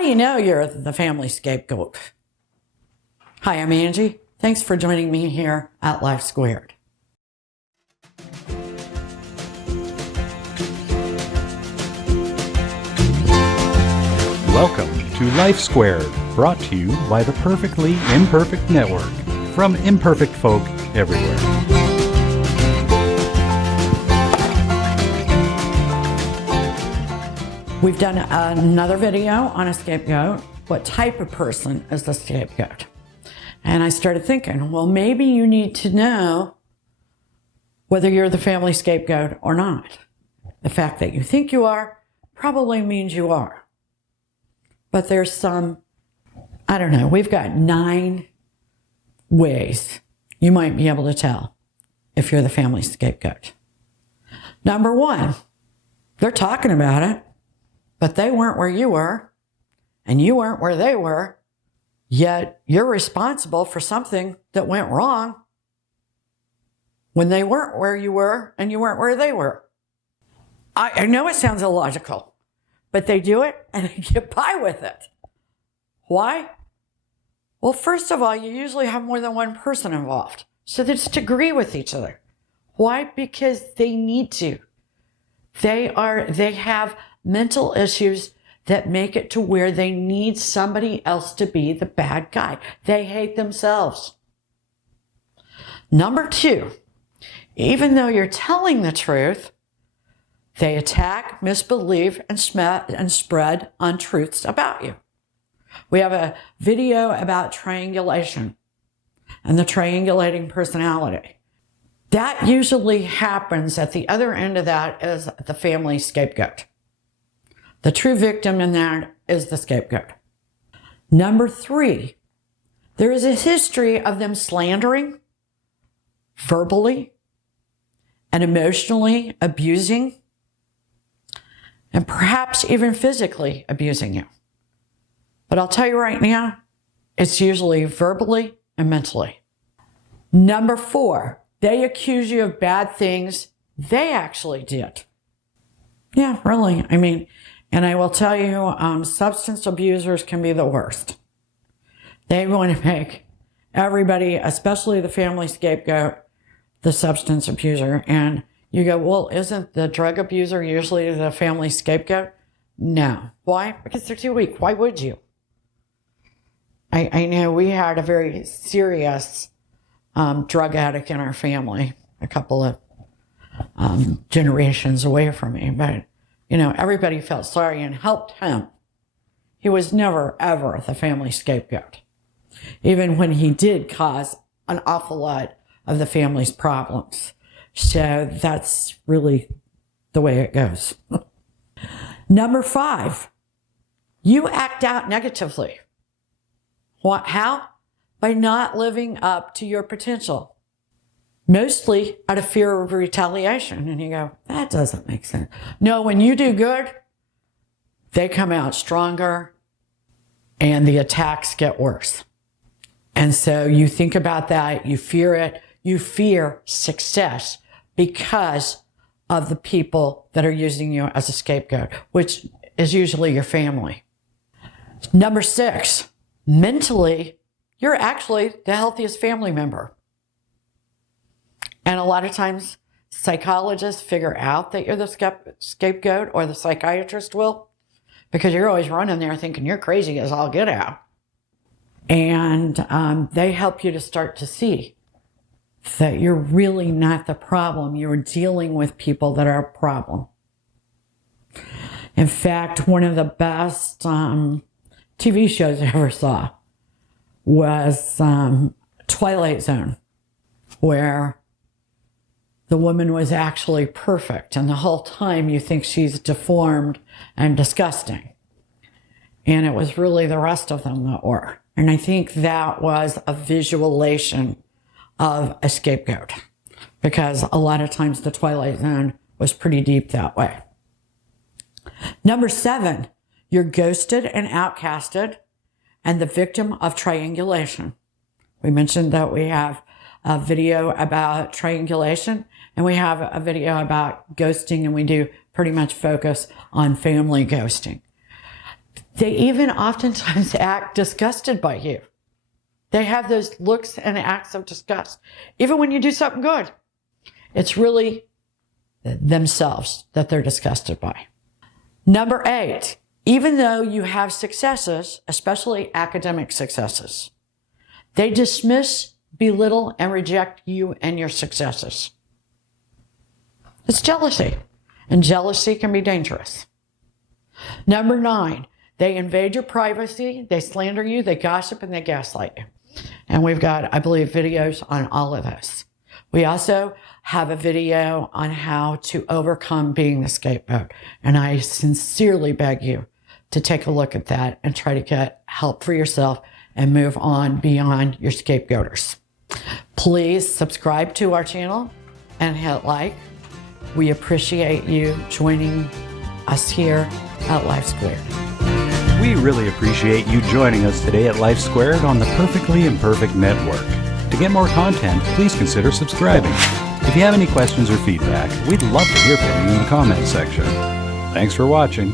do you know you're the family scapegoat? Hi, I'm Angie. Thanks for joining me here at Life Squared. Welcome to Life Squared, brought to you by the Perfectly Imperfect Network, from imperfect folk everywhere. We've done another video on a scapegoat. What type of person is the scapegoat? And I started thinking, well, maybe you need to know whether you're the family scapegoat or not. The fact that you think you are probably means you are. But there's some, I don't know, we've got 9 ways you might be able to tell if you're the family scapegoat. Number 1, they're talking about it, but they weren't where you were, and you weren't where they were, yet you're responsible for something that went wrong when they weren't where you were and you weren't where they were. I know it sounds illogical, but they do it and they get by with it. Why? Well, first of all, you usually have more than one person involved, so they just agree with each other. Why? Because they need to. They have mental issues that make it to where they need somebody else to be the bad guy. They hate themselves. Number 2, even though you're telling the truth, they attack, misbelieve, and spread untruths about you. We have a video about triangulation and the triangulating personality. That usually happens at the other end of that is the family scapegoat. The true victim in that is the scapegoat. Number 3, there is a history of them slandering, verbally, and emotionally abusing, and perhaps even physically abusing you. But I'll tell you right now, it's usually verbally and mentally. Number 4, they accuse you of bad things they actually did. Yeah, really. I mean, and I will tell you, substance abusers can be the worst. They want to make everybody, especially the family scapegoat, the substance abuser. And you go, well, isn't the drug abuser usually the family scapegoat? No. Why? Because they're too weak. Why would you? I know we had a very serious drug addict in our family, a couple of generations away from me, but you know, everybody felt sorry and helped him. He was never, ever the family scapegoat, even when he did cause an awful lot of the family's problems. So that's really the way it goes. Number 5, you act out negatively. What? How? By not living up to your potential. Mostly out of fear of retaliation. And you go, that doesn't make sense. No, when you do good, they come out stronger and the attacks get worse. And so you think about that, you fear it, you fear success because of the people that are using you as a scapegoat, which is usually your family. Number 6, mentally, you're actually the healthiest family member. And a lot of times, psychologists figure out that you're the scapegoat, or the psychiatrist will, because you're always running there thinking you're crazy as all get out. And they help you to start to see that you're really not the problem. You're dealing with people that are a problem. In fact, one of the best TV shows I ever saw was Twilight Zone, where the woman was actually perfect, and the whole time you think she's deformed and disgusting. And it was really the rest of them that were. And I think that was a visualization of a scapegoat, because a lot of times the Twilight Zone was pretty deep that way. Number 7, you're ghosted and outcasted and the victim of triangulation. We mentioned that we have a video about triangulation, and we have a video about ghosting, and we do pretty much focus on family ghosting. They even oftentimes act disgusted by you. They have those looks and acts of disgust. Even when you do something good, it's really themselves that they're disgusted by. Number 8, even though you have successes, especially academic successes, they dismiss, belittle, and reject you and your successes. It's jealousy, and jealousy can be dangerous. Number 9, they invade your privacy, they slander you, they gossip, and they gaslight you. And we've got, I believe, videos on all of this. We also have a video on how to overcome being the scapegoat. And I sincerely beg you to take a look at that and try to get help for yourself and move on beyond your scapegoaters. Please subscribe to our channel and hit like. We appreciate you joining us here at Life Squared. We really appreciate you joining us today at Life Squared on the Perfectly Imperfect Network. To get more content, please consider subscribing. If you have any questions or feedback, we'd love to hear from you in the comments section. Thanks for watching.